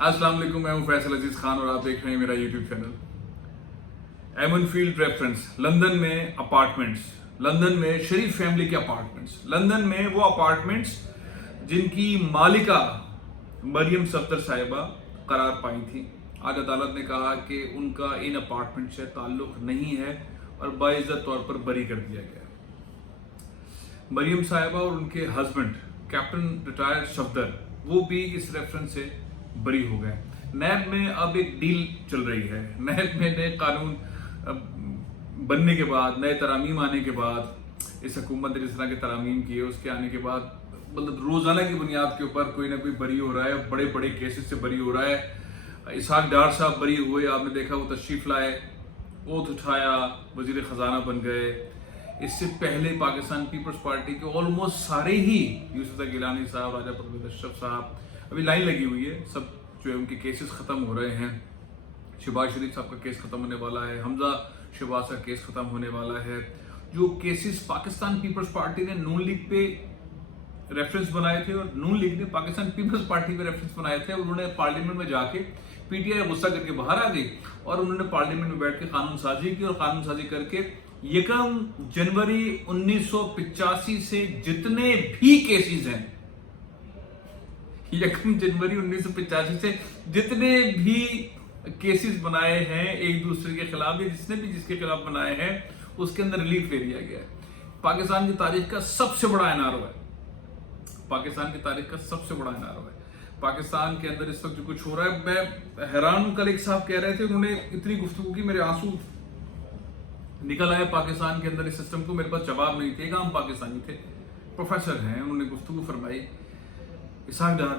अस्सलाम वालेकुम, मैं हूं फैसल अजीज खान और आप देख रहे हैं मेरा यूट्यूब चैनल। एमन फील्ड रेफरेंस, लंदन में अपार्टमेंट्स, लंदन में शरीफ फैमिली के अपार्टमेंट्स, लंदन में वो अपार्टमेंट्स जिनकी मालिका मरियम सफदर साहिबा करार पाई थी। आज अदालत ने कहा कि उनका इन अपार्टमेंट से ताल्लुक नहीं है और बाइज्जत तौर पर बरी कर दिया गया। मरियम साहिबा और उनके हस्बैंड कैप्टन रिटायर्ड सफदर वो भी इस रेफरेंस से बरी हो गए। नैब में अब एक डील चल रही है। नैब में नए कानून बनने के बाद, नए तरामीम आने के बाद, इस हुकूमत ने जिस तरह के तरामीम किए उसके आने के बाद मतलब रोजाना की बुनियाद के ऊपर कोई ना कोई बरी हो रहा है, बड़े बड़े केसेस से बरी हो रहा है। इसहाक डार साहब बरी हुए, आपने देखा वो तशरीफ लाए, ओथ उठाया, वजीर खजाना बन गए। इससे पहले पाकिस्तान पीपल्स पार्टी के ऑलमोस्ट सारे ही, यूसुफ गिलानी साहब, राजा परवेज अशरफ साहब, अभी लाइन लगी हुई है, सब जो है उनके केसेस खत्म हो रहे हैं। शहबाज शरीफ साहब का केस खत्म होने वाला है, हमजा शहबाज का केस खत्म होने वाला है। जो केसेस पाकिस्तान पीपल्स पार्टी ने नून लीग पे रेफरेंस बनाए थे और नून लीग ने पाकिस्तान पीपल्स पार्टी पे रेफरेंस बनाए थे, उन्होंने पार्लियामेंट में जाके पीटीआई गुस्सा करके बाहर आ गई और उन्होंने पार्लियामेंट में बैठ के कानून साजी की और कानून साजी करके 1 जनवरी 1985 से जितने भी केसेस हैं, 1 जनवरी 1985 से जितने भी केसेस बनाए हैं एक दूसरे के खिलाफ या जिसने भी जिसके खिलाफ बनाए हैं उसके अंदर रिलीफ ले लिया गया है। पाकिस्तान की तारीख का सबसे बड़ा एनआरओ है, पाकिस्तान की तारीख का सबसे बड़ा एनआरओ है। पाकिस्तान के अंदर इस वक्त जो कुछ हो रहा है, मैं हैरान हूं। कल एक साहब कह रहे थे, उन्होंने इतनी गुफ्तगू की, मेरे आंसू निकल आए पाकिस्तान के अंदर इस सिस्टम को। मेरे पास जवाब नहीं थे, एक आम पाकिस्तानी थे, प्रोफेसर हैं, उन्होंने गुफ्तगू फरमाई इसहाक डार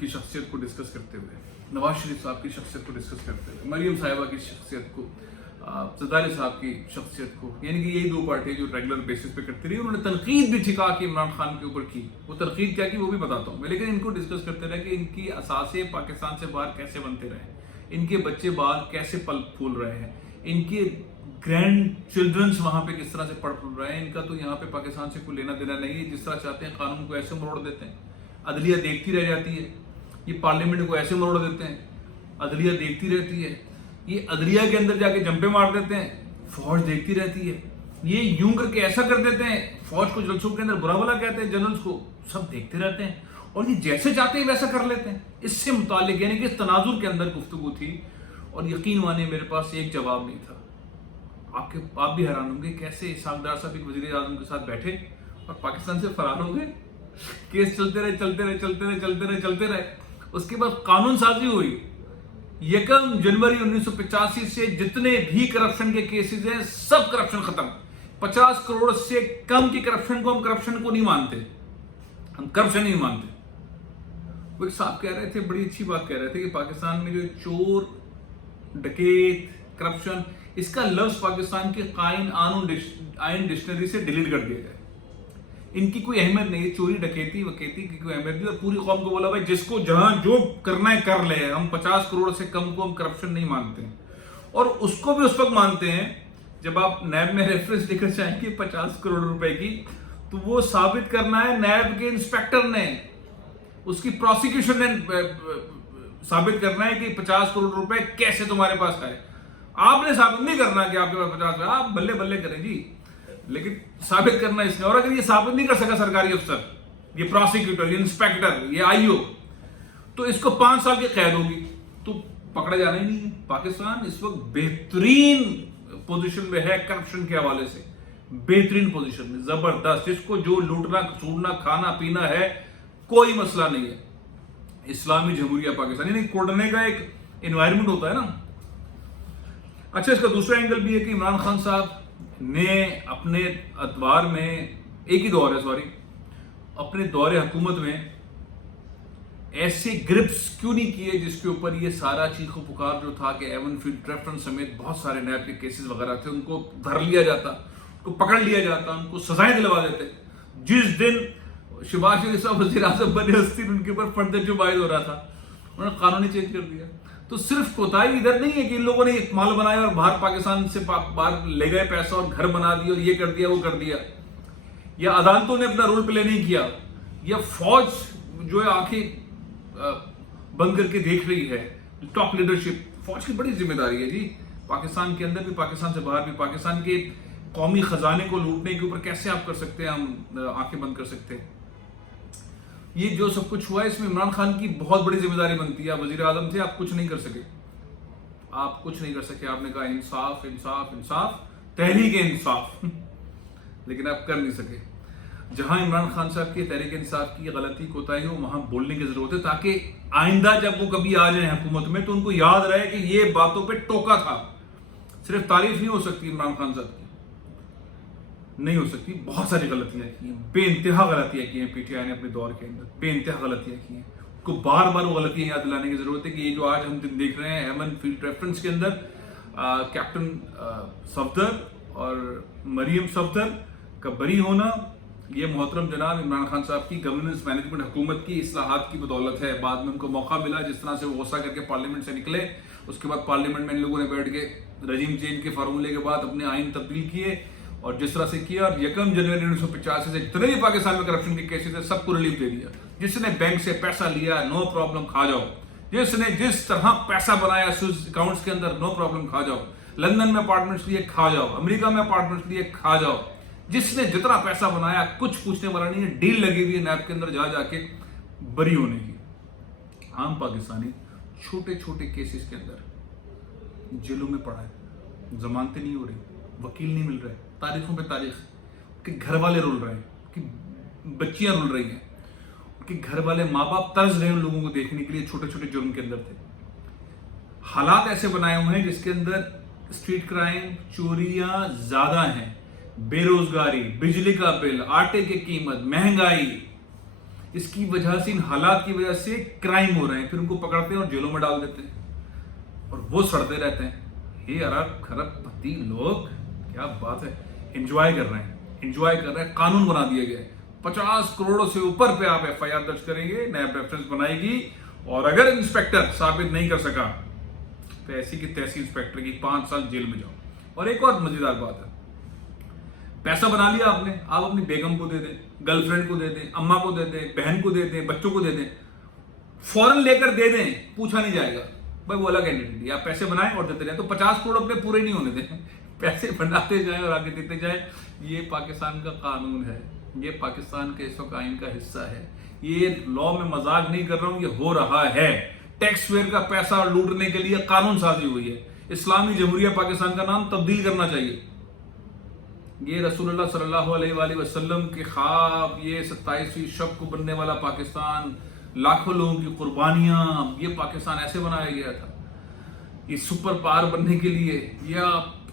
की शख्सियत को डिस्कस करते हुए, नवाज शरीफ साहब की शख्सियत को डिस्कस करते हुए, मरियम साहिबा की शख्सियत को, जरदारी साहब की शख्सियत को, यानी कि यही दो पार्टियां जो रेगुलर बेसिस पे करती रही। उन्होंने तनकीद भी ठिका कि इमरान खान के ऊपर की, वो तनकीद क्या की वो भी बताता हूँ मैं, लेकिन इनको डिस्कस करते रहे कि इनकी असासे पाकिस्तान से बाहर कैसे बनते रहे, इनके बच्चे बाल कैसे पल फूल रहे हैं, इनके ग्रैंड चिल्ड्रंस वहां पे किस तरह से पढ़ फूल रहे हैं। इनका तो यहाँ पे पाकिस्तान से कोई लेना देना नहीं है। जिस तरह चाहते हैं कानून को ऐसे मरोड़ देते हैं, अदलिया देखती रह जाती है। ये पार्लियामेंट को ऐसे मरोड़ देते हैं, अदलिया देखती रहती है। ये अदलिया के अंदर जाके जंपे मार देते हैं, फौज देखती रहती है। ये यूं करके ऐसा कर देते हैं, फौज को जलसों के अंदर बुरा भला कहते हैं, जनरल्स को, सब देखते रहते हैं और ये जैसे चाहते हैं वैसा कर लेते हैं। इससे मुताल्लिक यानी कि इस तनाजुर के अंदर गुफ्तगू थी और यकीन माने मेरे पास एक जवाब नहीं था। आप भी हैरान होंगे कैसे इसहाक डार साहब एक वजीर आजम के साथ बैठे और पाकिस्तान से फरार हो गए। केस चलते रहे चलते रहे चलते रहे चलते रहे चलते रहे। उसके बाद कानून साजी हुई। 1 जनवरी 1985 से जितने भी करप्शन के केसेस हैं सब करप्शन खत्म। 50 करोड़ से कम की करप्शन को हम करप्शन को नहीं मानते, हम करप्शन नहीं मानते। वो एक साहब कह रहे थे, बड़ी अच्छी बात कह रहे थे कि पाकिस्तान में जो चोर, डकैत, करप्शन, इसका लफ्ज पाकिस्तान के आइन डिक्शनरी से डिलीट कर दिया जाए। इनकी कोई अहमियत नहीं है, चोरी डकैती वकैती की कोई अहमियत नहीं। और पूरी कौम को बोला भाई जिसको जहां जो करना है कर ले, हम 50 करोड़ से कम को हम करप्शन नहीं मानते हैं। और उसको भी उस वक्त मानते हैं जब आप नैब में रेफरेंस लेकर जाएंगे 50 करोड़ रुपए की, तो वो साबित करना है नैब के इंस्पेक्टर ने, उसकी प्रोसिक्यूशन ने साबित करना है कि 50 करोड़ रुपए कैसे तुम्हारे पास आए। आपने साबित नहीं करना कि आपके पास 50 करोड़, आप बल्ले बल्ले करें जी, लेकिन साबित करना इसने। और अगर ये साबित नहीं कर सका सरकारी अफसर, ये प्रोसिक्यूटर, ये इंस्पेक्टर, ये आईओ, तो इसको 5 साल की कैद होगी, तो पकड़ा जाना ही नहीं है। पाकिस्तान इस वक्त बेहतरीन पोजीशन में है करप्शन के हवाले से, बेहतरीन पोजीशन में, जबरदस्त। जिसको जो लूटना सूटना खाना पीना है कोई मसला नहीं है। इस्लामी जमहूरिया पाकिस्तान, यानी कोडने का एक एनवायरमेंट होता है ना। अच्छा, इसका दूसरा एंगल भी है कि इमरान खान साहब ने अपने अतवार में, एक ही दौर है सॉरी, अपने दौरे हुकूमत में ऐसे ग्रिप्स क्यों नहीं किए जिसके ऊपर ये सारा चीखो पुकार जो था कि एवन फील्ड रेफरेंस समेत बहुत सारे नैब के केसेस वगैरह थे, उनको धर लिया जाता, उनको पकड़ लिया जाता, उनको सजाएं दिलवा देते। जिस दिन शहबाज शरीफ साहब वज़ीर आज़म बने उस दिन उनके ऊपर फर्द जुबाइद हो रहा था, उन्होंने कानून ही चेंज कर दिया। तो सिर्फ कोताही इधर नहीं है कि इन लोगों ने माल बनाया और बाहर पाकिस्तान से बाहर ले गए पैसा और घर बना दिया और ये कर दिया वो कर दिया, या अदालतों ने अपना रोल प्ले नहीं किया, या फौज जो है आखिर बंद करके देख रही है। टॉप लीडरशिप, फौज की बड़ी जिम्मेदारी है जी, पाकिस्तान के अंदर भी, पाकिस्तान से बाहर भी। पाकिस्तान के कौमी खजाने को लूटने के ऊपर कैसे आप कर सकते हैं, हम आंखें बंद कर सकते हैं? ये जो सब कुछ हुआ है इसमें इमरान खान की बहुत बड़ी जिम्मेदारी बनती है। आप वजीर आजम थे, आप कुछ नहीं कर सके, आप कुछ नहीं कर सके। आपने कहा इंसाफ इंसाफ इंसाफ, तहरीक इंसाफ लेकिन आप कर नहीं सके। जहां इमरान खान साहब की तहरीक इंसाफ की गलती कोताही हो वहां बोलने की जरूरत है, ताकि आइंदा जब वो कभी आ जाए हुकूमत में तो उनको याद रहे कि ये बातों पे टोका था। सिर्फ तारीफ नहीं हो सकती इमरान खान साहब की, नहीं हो सकती। बहुत सारी गलतियां की हैं, बेइंतहा गलतियां की हैं पीटीआई ने अपने दौर के अंदर, बेइंतहा गलतियां की हैं। को बार बार वो गलतियां याद दिलाने की जरूरत है कि ये जो आज हम दिन देख रहे हैं एमन फील्ड रेफरेंस के अंदर कैप्टन सफदर और मरियम सफदर का बरी होना, ये मोहतरम जनाब इमरान खान साहब की गवर्नेंस मैनेजमेंट हुकूमत की इस्लाहात की बदौलत है। बाद में उनको मौका मिला, जिस तरह से वो गुस्सा करके पार्लियामेंट से निकले, उसके बाद पार्लियामेंट में इन लोगों ने बैठ के रजीम चेंज के फार्मूले के बाद अपने आइन तब्दील किए और जिस तरह से किया, और 1 जनवरी 1985 से जितने भी पाकिस्तान में करप्शन के केसेस है सबको रिलीफ दे दिया। जिसने बैंक से पैसा लिया, नो प्रॉब्लम, खा जाओ। जिसने जिस तरह पैसा बनाया स्विस अकाउंट्स के अंदर, नो प्रॉब्लम, खा जाओ। लंदन में अपार्टमेंट्स लिए, खा जाओ। अमेरिका में अपार्टमेंट्स लिए, खा जाओ। जिसने जितना पैसा बनाया कुछ पूछने वाला नहीं है। डील लगी हुई है नैब के अंदर जा जाके बरी होने की। आम पाकिस्तानी छोटे छोटे केसेस के अंदर जेलों में पड़ा है, जमानतें नहीं हो रही, वकील नहीं मिल रहा है, तारीखों पे तारीख, कि घर वाले रुल रहे हैं, कि बच्चियां रुल रही हैं, कि घर वाले माँ बाप तरस रहे हैं उन लोगों को देखने के लिए। छोटे छोटे जुर्म के अंदर थे। हालात ऐसे बनाए हुए हैं जिसके अंदर स्ट्रीट क्राइम, चोरियां ज्यादा हैं, बेरोजगारी, बिजली का बिल, आटे की कीमत, महंगाई, इसकी वजह से, इन हालात की वजह से क्राइम हो रहे हैं। फिर उनको पकड़ते हैं और जेलों में डाल देते हैं और वो सड़ते रहते हैं। ये अरब खरबपति लोग, क्या बात है, एंजॉय कर रहे हैं, एंजॉय कर रहे हैं। कानून बना दिए गए, 50 करोड़ से ऊपर पे आप एफआईआर दर्ज करेंगे, नैब रेफरेंस बनाएगी, और अगर इंस्पेक्टर साबित नहीं कर सका तो ऐसी की तैसी इंस्पेक्टर की 5 साल जेल में जाओ। और एक और मजेदार बात है, पैसा बना लिया आपने, आप अपनी बेगम को दे दें, गर्लफ्रेंड को दे दें, अम्मा को दे दें, बहन को दे दें, बच्चों को दे दें, फौरन लेकर दे दें, पूछा नहीं जाएगा, भाई वो अलग एंटिटी। आप पैसे बनाएं और देते जाए, तो 50 करोड़ अपने पूरे नहीं होने दें, पैसे बनाते जाए और आगे देते जाए। ये पाकिस्तान का कानून है, ये पाकिस्तान के इस वक्त आइन का हिस्सा है। ये लॉ में मजाक नहीं कर रहा हूं, ये हो रहा है। टैक्स पेयर का पैसा लूटने के लिए कानून साजी हुई है। इस्लामी जमहूरिया पाकिस्तान का नाम तब्दील करना चाहिए। ये रसूलुल्लाह सल्लल्लाहु अलैहि वसल्लम के ख्वाब, ये 27वीं शब को बनने वाला पाकिस्तान, लाखों लोगों की कुर्बानियां, ये पाकिस्तान ऐसे बनाया गया था। ये सुपर पावर बनने के लिए या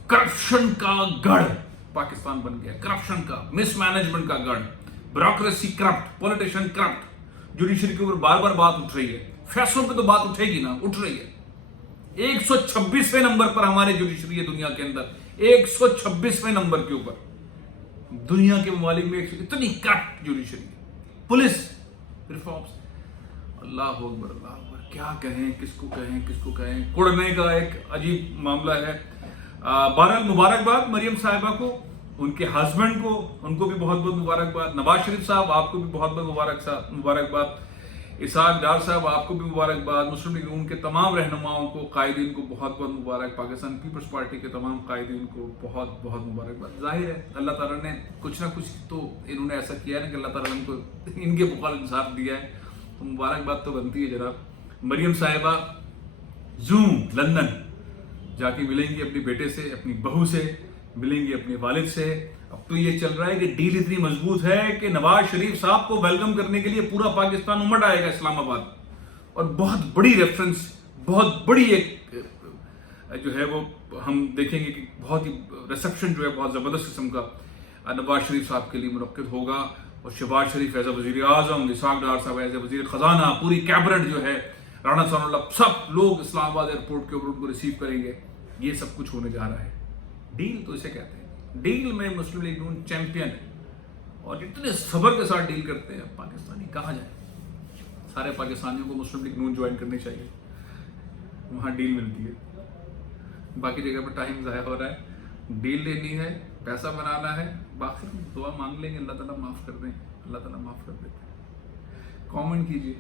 करप्शन का गढ़ पाकिस्तान बन गया, करप्शन का, मिसमैनेजमेंट का गढ़, bureaucracy corrupt, politician corrupt. Judiciary के ऊपर बार बार बात उठ रही है, फैसलों पे तो बात उठेगी ना, उठ रही है। 126वें नंबर पर हमारी जुडिशरी है दुनिया के अंदर, 126वें नंबर के ऊपर दुनिया के ममालिक में। इतनी करप्ट जुडिशरी, पुलिस रिफॉर्म्स, अल्लाह अकबर, अल्लाह अकबर, क्या कहें, किसको कहें, किसको कहें। कुड़ने का एक अजीब मामला है। बहरहाल मुबारकबाद मरियम साहिबा को, उनके हस्बैंड को, उनको भी बहुत बहुत मुबारकबाद। नवाज शरीफ साहब, आपको भी बहुत बहुत मुबारकबाद। इसहाक डार साहब, आपको भी मुबारकबाद। मुस्लिम लीग नून के तमाम रहनुमाओं को, कायदीन को बहुत बहुत मुबारक। पाकिस्तान पीपल्स पार्टी के तमाम कायदीन को बहुत बहुत मुबारकबाद। जाहिर है अल्लाह ताला ने कुछ ना कुछ तो इन्होंने ऐसा किया है कि अल्लाह ताला ने इनको इनके मुखालिफ इंसाफ दिया है, तो मुबारकबाद तो बनती है जनाब। मरियम साहिबा जूम लंदन जाके मिलेंगी अपनी बेटे से, अपनी बहू से, मिलेंगी अपने वालिद से। अब तो ये चल रहा है कि डील इतनी मजबूत है कि नवाज शरीफ साहब को वेलकम करने के लिए पूरा पाकिस्तान उमड़ आएगा इस्लामाबाद, और बहुत बड़ी रेफरेंस, बहुत बड़ी एक जो है वो हम देखेंगे कि बहुत ही रिसेप्शन जो है बहुत जबरदस्त किस्म का नवाज शरीफ साहब के लिए मुनक्किद होगा। और शहबाज शरीफ एज ए वजीर आजम, इसहाक डार साहब एज ए वजीर खजाना, पूरी कैबिनेट जो है, राणा सनाउल्लाह, सब लोग इस्लामाबाद एयरपोर्ट के ऊपर उनको रिसीव करेंगे। ये सब कुछ होने जा रहा है। डील तो इसे कहते हैं, डील में मुस्लिम लीग नून चैंपियन है, और इतने सब्र के साथ डील करते हैं पाकिस्तानी, कहाँ जाए। सारे पाकिस्तानियों को मुस्लिम लीग नून ज्वाइन करनी चाहिए, वहाँ डील मिलती है। बाकी जगह पर टाइम ज़ाया हो रहा है। डील लेनी है, पैसा बनाना है, बाकी दुआ मांग लेंगे, अल्लाह ताला माफ़ कर दें, अल्लाह ताला माफ़ कर देते हैं। कमेंट कीजिए,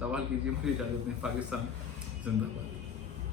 सवाल कीजिए, मुझे इजाजत दें। पाकिस्तान जिंदाबाद।